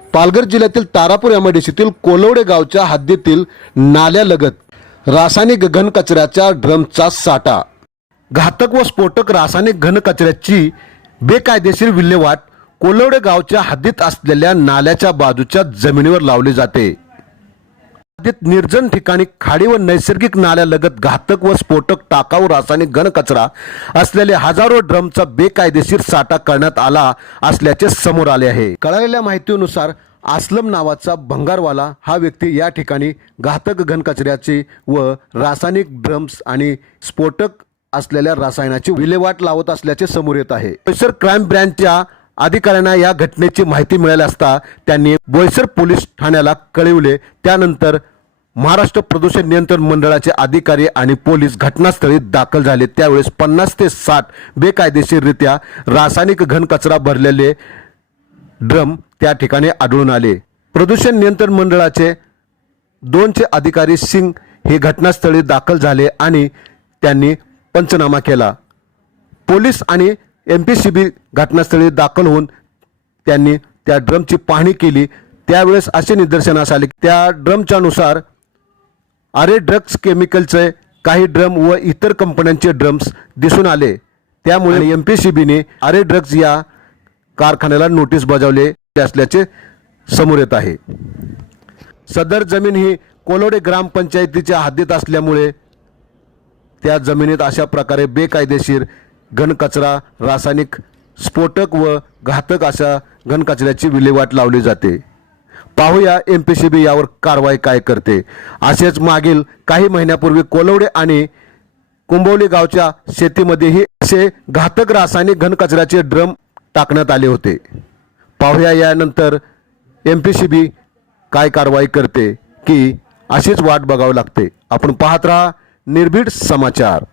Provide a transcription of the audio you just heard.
पालघर जिल्ह्यातील तारापूर एमआयडीसीतील कोलवडे गावच्या हद्दीतील नाल्यालगत रासायनिक घनकचऱ्याच्या ड्रमचा साठा. घातक व स्फोटक रासायनिक घनकचऱ्याची बेकायदेशीर विल्हेवाट कोलवडे गावच्या हद्दीत असलेल्या नाल्याच्या बाजूच्या जमिनीवर लावली जाते. हद्दीत निर्जन ठिकाणी खाडी व नैसर्गिक नाल्यालगत घातक व स्फोटक टाकाऊ रासायनिक घनकचरा असलेले हजारो ड्रमचा बेकायदेशीर साठा करण्यात आला असल्याचे समोर आले आहे. कळालेल्या माहितीनुसार आसलम नावाचा भंगारवाला हा व्यक्ती या ठिकाणी घातक घनकचऱ्याची व रासायनिक ड्रम्स आणि स्फोटक असलेल्या रसायनाची विल्हेवाट लावत असल्याचे समोर येत आहे. बोईसर क्राईम ब्रँचच्या अधिकाऱ्यांना या घटनेची माहिती मिळाली असता त्यांनी बोईसर पोलीस ठाण्याला कळविले. त्यानंतर महाराष्ट्र प्रदूषण नियंत्रण मंडळाचे अधिकारी आणि पोलीस घटनास्थळी दाखल झाले. त्यावेळेस पन्नास ते साठ बेकायदेशीररित्या रासायनिक घनकचरा भरलेले ड्रम त्या ठिकाणी आढळून आले. प्रदूषण नियंत्रण मंडळाचे दोनचे अधिकारी सिंग हे घटनास्थळी दाखल झाले आणि त्यांनी पंचनामा केला. पोलीस आणि एम पी सी बी घटनास्थळी दाखल होऊन त्यांनी त्या ड्रमची पाहणी केली. त्यावेळेस असे निदर्शनास आले त्या ड्रमच्या नुसार आरे ड्रग्ज केमिकलचे काही ड्रम व इतर कंपन्यांचे ड्रम्स दिसून आले. त्यामुळे एम पी सी बीने आरे ड्रग्ज या कारखान्याला नोटीस बजावले असल्याचे समोर येत आहे. सदर जमीन ही कोलोडे ग्रामपंचायतीच्या हद्दीत असल्यामुळे त्या जमिनीत अशा प्रकारे बेकायदेशीर घनकचरा रासायनिक स्फोटक व घातक अशा घनकचऱ्याची विल्हेवाट लावली जाते. पाहूया एम पी सी बी यावर कारवाई काय करते. असेच मागील काही महिन्यापूर्वी कोलवडे आणि कुंभवली गावच्या शेतीमध्येही असे घातक रासायनिक घनकचऱ्याचे ड्रम टाकण्यात आले होते. पाहूया यानंतर एम पी सी बी काय कारवाई करते की अशीच वाट बघावी लागते. आपण पाहत राहा निर्भीड समाचार.